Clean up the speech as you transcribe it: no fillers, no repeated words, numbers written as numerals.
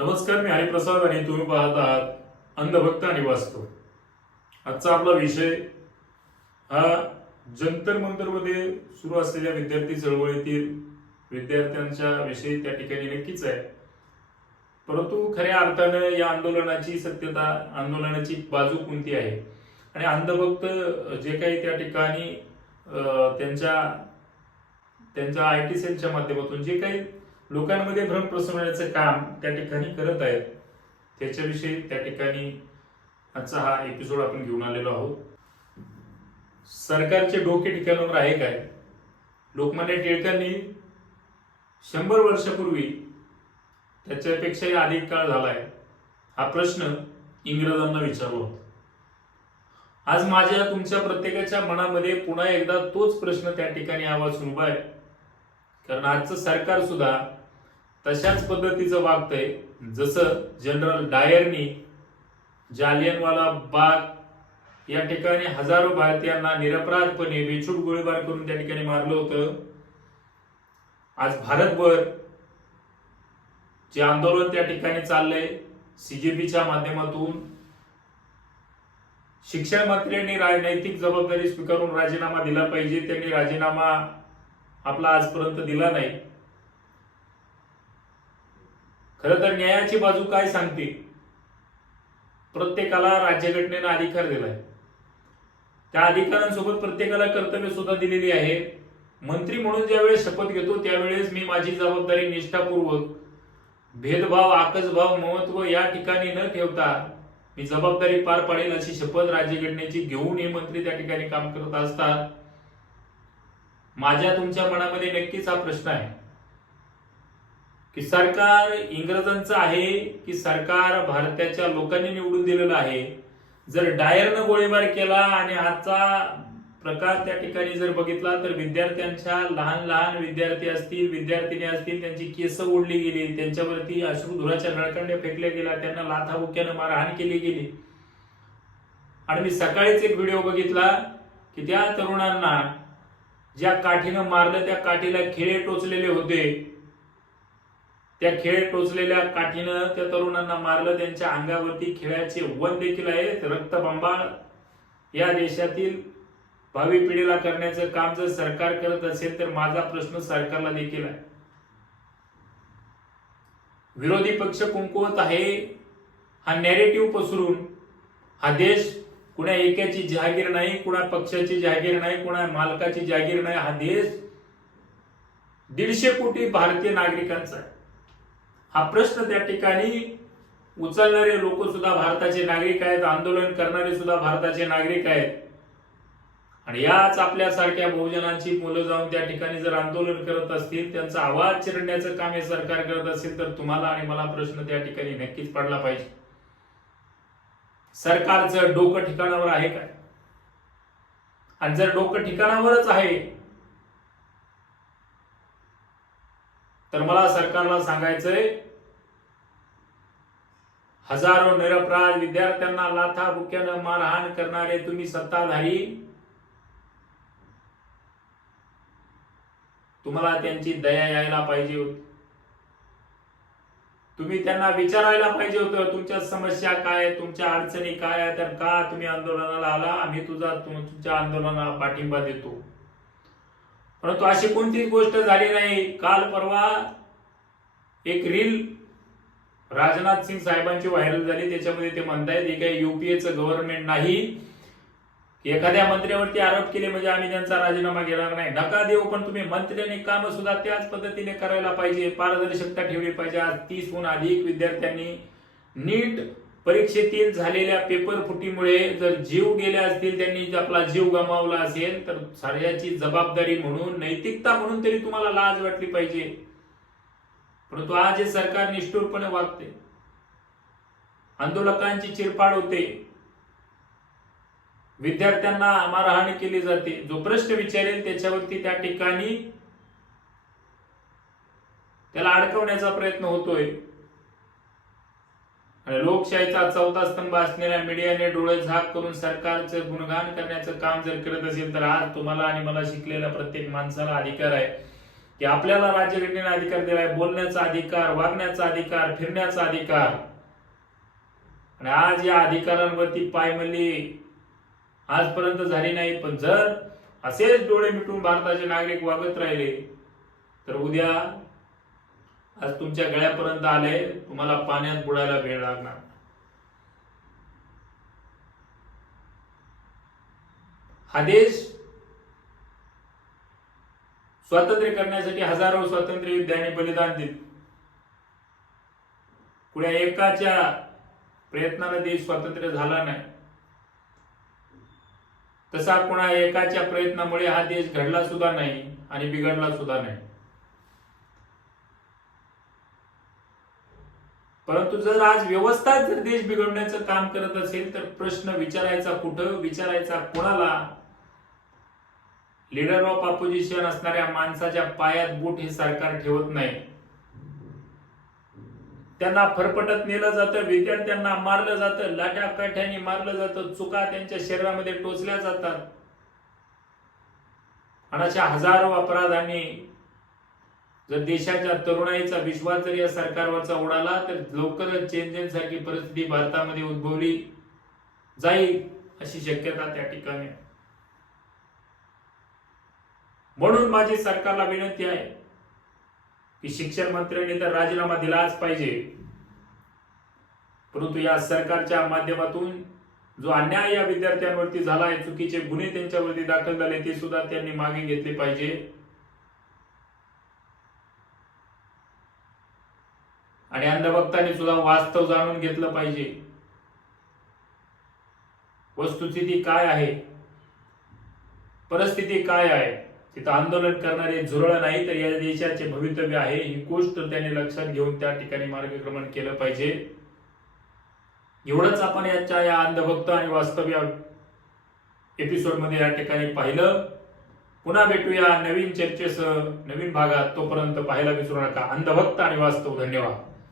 नमस्कार, मी हरिप्रसाद आणि तुम्ही पाहत आहात अंधभक्त आणि वास्तव. आजचा आपला विषय हा जंतर मंतरमध्ये सुरू असलेल्या विद्यार्थी चळवळीतील विद्यार्थ्यांच्या विषयी त्या ठिकाणी नक्कीच आहे. परंतु खऱ्या अर्थानं या आंदोलनाची सत्यता, आंदोलनाची बाजू कोणती आहे आणि अंधभक्त जे काही त्या ठिकाणी त्यांच्या त्यांच्या IT सेलच्या माध्यमातून जे काही लोकांमध्ये भ्रम पसरवण्याचं काम त्या ठिकाणी करत आहेत त्याच्याविषयी त्या ठिकाणी आजचा हा एपिसोड आपण घेऊन आलेलो आहोत. सरकारचे डोके ठिकाणावर आहे काय? लोकमान्य टिळकांनी 100 वर्षापूर्वी त्याच्यापेक्षाही अधिक काळ झालाय हा प्रश्न इंग्रजांना विचारला होता. आज माझ्या तुमच्या प्रत्येकाच्या मनामध्ये पुन्हा एकदा तोच प्रश्न त्या ठिकाणी आवाज उभा आहे. कारण आजचं सरकार सुद्धा तशाच पद्धतीचं वागतंय जसं जनरल डायरनी जालियनवाला बाग या ठिकाणी हजारो भारतीयांना निरपराधपणे बेछूट गोळीबार करून त्या ठिकाणी मारलं होतं. आज भारतभर जे आंदोलन त्या ठिकाणी चाललंय CJPच्या माध्यमातून, शिक्षण मंत्र्यांनी नैतिक जबाबदारी स्वीकारून राजीनामा दिला पाहिजे. त्यांनी राजीनामा आपला आजपर्यंत दिला नाही. खरं तर न्यायाची बाजू काय सांगते? प्रत्येकाला राज्यघटनेनं अधिकार दिलाय. त्या अधिकारांसोबत प्रत्येकाला कर्तव्य सुद्धा दिलेली आहे. मंत्री म्हणून ज्यावेळेस शपथ घेतो त्यावेळेस मी माझी जबाबदारी निष्ठापूर्वक, भेदभाव, आकसभाव, महत्व या ठिकाणी न ठेवता मी जबाबदारी पार पाडेल अशी शपथ राज्यघटनेची घेऊन हे मंत्री त्या ठिकाणी काम करत असतात. माझ्या तुमच्या मनामध्ये नक्कीच हा प्रश्न आहे की सरकार इंग्रजांचं आहे की सरकार भारताच्या लोकांनी निवडून दिलेलं आहे. जर डायरनं गोळीबार केला आणि आजचा प्रकार त्या ठिकाणी जर बघितला तर विद्यार्थ्यांच्या, लहान लहान विद्यार्थी असतील, विद्यार्थिनी असतील, त्यांची केस ओढली गेली, त्यांच्यावरती अश्रुधुराच्या नळकांड्या फेकल्या गेल्या, त्यांना लाथाबुक्यानं मारहाण केली गेली. आणि मी सकाळीच एक व्हिडिओ बघितला की त्या तरुणांना ज्या काठीनं मारलं त्या काठीला खिळे टोचलेले होते. त्या खिळे टोचलेल्या काठीनं त्या तरुणांना मारलं. त्यांच्या अंगावरती खिळ्याचे वन देखील आहेत. रक्तबंबाळ या देशातील भावी पिढीला करण्याचं काम जर सरकार करत असेल तर माझा प्रश्न सरकारला देखील आहे. विरोधी पक्ष कुंकुवत आहे हा नॅरेटिव्ह पसरून हा देश कुणा एकाची जहागीर नाही, कुणा पक्षाची जहागीर नाही, कुणा मालकाची जहागीर नाही. हा देश 150 कोटी भारतीय नागरिकांचा आहे. हा प्रश्न त्या ठिकाणी उचलणारे लोक सुद्धा भारताचे नागरिक आहेत, आंदोलन करणारे सुद्धा भारताचे नागरिक आहेत. आणि याच आपल्यासारख्या बहुजनांची मुलं जाऊन त्या ठिकाणी जर आंदोलन करत असतील, त्यांचा आवाज चिरडण्याचं काम हे सरकार करत असेल तर तुम्हाला आणि मला प्रश्न त्या ठिकाणी नक्कीच पडला पाहिजे. सरकारचं डोकं ठिकाणावर आहे काय? आणि जर डोकं ठिकाणावरच आहे तर मला सरकारला सांगायचंय, हजारो निरपराध विद्यार्थ्यांना लाथाबुक्यानं मारहाण करणारे तुम्ही सत्ताधारी, तुम्हाला त्यांची दया यायला पाहिजे होती. तुम्ही त्यांना विचारायला पाहिजे होतं तुमच्या समस्या काय, तुमच्या अडचणी काय आहेत, तर का तुम्ही आंदोलनाला आला, आम्ही तुमच्या आंदोलनाला पाठिंबा देतो. परंतु अशी कोणतीच गोष्ट झाली नाही. काल परवा एक रील राजनाथ सिंग साहेबांची व्हायरल झाली. त्याच्यामध्ये ते म्हणतायत हे काही UPAचं गव्हर्नमेंट नाही, एखाद्या मंत्र्यावरती आरोप केले म्हणजे आम्ही त्यांचा राजीनामा घेणार नाही. नका देऊ, पण तुम्ही मंत्र्यांनी काम सुद्धा त्याच पद्धतीने करायला पाहिजे, पारदर्शकता ठेवली पाहिजे. आज 30हून अधिक विद्यार्थ्यांनी नीट परीक्षेतील झालेल्या पेपर फुटीमुळे जर जीव गेले असतील, त्यांनी आपला जीव गमावला असेल तर साऱ्याची जबाबदारी म्हणून, नैतिकता म्हणून तरी तुम्हाला लाज वाटली पाहिजे. परंतु आज हे सरकार निष्ठुरपणे वागते, आंदोलकांची चिरफाड होते, विद्यार्थ्यांना मारहाण केली जाते. जो प्रश्न विचारेल त्याच्यावरती त्या ठिकाणी त्याला अडकवण्याचा प्रयत्न होतोय. आणि लोकशाहीचा चौथा स्तंभ असलेल्या मीडियाने डोळे झाक करून सरकारचं गुणगान करण्याचं काम जर करत असेल तर आज तुम्हाला आणि मला शिकलेल्या प्रत्येक माणसाला अधिकार आहे की आपल्याला राज्यघटनेने अधिकार दिलाय, बोलण्याचा अधिकार, वागण्याचा अधिकार, फिरण्याचा अधिकार. आणि आज या अधिकारांवरती पायमल्ली आजपर्यंत झाली नाही. पण जर असेच डोळे मिटून भारताचे नागरिक वागत राहिले तर उद्या आज तुमच्या गळ्यापर्यंत आले, तुम्हाला पाण्यात बुडायला वेळ लागणार. हा देश स्वातंत्र्य करण्यासाठी हजारो स्वातंत्र्य योद्ध्यांनी बलिदान दिले. कुण्या एकाच्या प्रयत्नाने देश स्वातंत्र्य झाला नाही. तसा कुणा एकाच्या प्रयत्नामुळे हा देश घडला सुद्धा नाही आणि बिघडला सुद्धा नाही. परंतु जर आज व्यवस्था जर देश बिघडण्याचं काम करत असेल तर प्रश्न विचारायचा कुठं, विचारायचा कोणाला? लीडर ऑफ ऑपोजिशन असणाऱ्या माणसाच्या पायात बूट हे सरकार ठेवत नाही. त्यांना फरफटत नेलं जातं, विद्यार्थ्यांना मारलं जातं, लाट्या काठ्याने मारलं जातं, चुका त्यांच्या शरीरामध्ये टोचल्या जातात. आणि अशा हजारो अपराधांनी जर देशाच्या तरुणाईचा विश्वास जर या सरकारवरचा उडाला तर लवकरच चेंजेससारखी परिस्थिती भारतामध्ये उद्भवली जाईल अशी शक्यता त्या ठिकाणी. म्हणून माझी सरकारला विनंती आहे की शिक्षण मंत्र्यांनी तर राजीनामा दिलाच पाहिजे, परंतु या सरकारच्या माध्यमातून जो अन्याय या विद्यार्थ्यांवरती झालाय, चुकीचे गुन्हे त्यांच्यावरती दाखल झाले, ते सुद्धा त्यांनी मागे घेतले पाहिजे. आणि अंधभक्तांनी सुद्धा वास्तव जाणून घेतलं पाहिजे. वस्तुस्थिती काय आहे, परिस्थिती काय आहे. तिथं आंदोलन करणारे झुरळ नाही तर या देशाचे भवितव्य आहे, ही गोष्ट त्यांनी लक्षात घेऊन त्या ठिकाणी मार्गक्रमण केलं पाहिजे. एवढंच आपण या अंधभक्त आणि वास्तव्य एपिसोड मध्ये या ठिकाणी पाहिलं. पुन्हा भेटूया नवीन चर्चेसह नवीन भागात. तोपर्यंत पाहायला विसरू नका अंधभक्त आणि वास्तव. धन्यवाद.